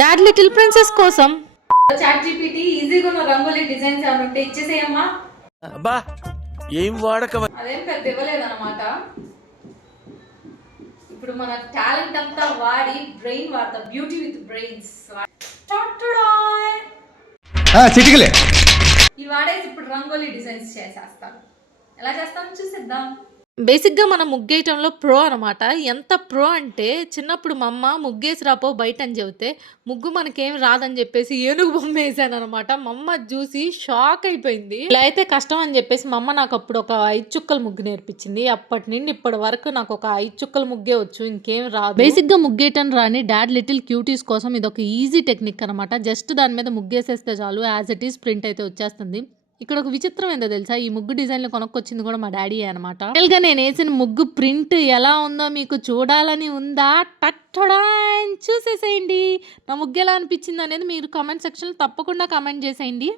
Dad little princess కోసం chat GPT ఈజీగా ఉన్న రంగోలీ డిజైన్స్ ఏమైనా ఉంటే ఇచ్చేసేయమ్మా. బా ఏం వాడకం. అదేం పెద్ద ఇవ్వలేదన్నమాట. ఇప్పుడు మన టాలెంట్ అంతా వాడి బ్రెయిన్ వాడతా. బ్యూటీ విత్ బ్రెయిన్స్ చిటికలే ఈ వాడేసి ఇప్పుడు రంగోలీ డిజైన్స్ చేసేస్తాను. ఎలా చేస్తాను చూసేద్దాం. బేసిక్గా మనం ముగ్గేయటంలో ప్రో అనమాట. ఎంత ప్రో అంటే చిన్నప్పుడు మా అమ్మ ముగ్గేసి రాపో బయట అని చెబితే ముగ్గు మనకేం రాదని చెప్పేసి ఏనుగు బొమ్మ వేసాను అనమాట. మా అమ్మ చూసి షాక్ అయిపోయింది. ఇలా అయితే కష్టం అని చెప్పేసి మా అమ్మ నాకు అప్పుడు ఒక 5 చుక్కల ముగ్గు నేర్పించింది. అప్పటి నుండి ఇప్పటి వరకు నాకు ఒక 5 చుక్కల ముగ్గే వచ్చు, ఇంకేం రాదు. బేసిక్గా ముగ్గేయటం రాని డాడ్ లిటిల్ క్యూటీస్ కోసం ఇది ఒక ఈజీ టెక్నిక్ అనమాట. జస్ట్ దాని మీద ముగ్గేసేస్తే చాలు, యాజ్ ఇట్ ఈస్ ప్రింట్ అయితే వచ్చేస్తుంది. ఇక్కడ ఒక విచిత్రం ఏందో తెలుసా, ఈ ముగ్గు డిజైన్లు కొనుక్కొచ్చింది కూడా మా డాడీ అనమాట. గా నేను వేసిన ముగ్గు ప్రింట్ ఎలా ఉందో మీకు చూడాలని ఉందా? టట్టడా చూసేసేయండి. నా ముగ్గు ఎలా అనిపించింది అనేది మీరు కామెంట్ సెక్షన్లో తప్పకుండా కామెంట్ చేసేయండి.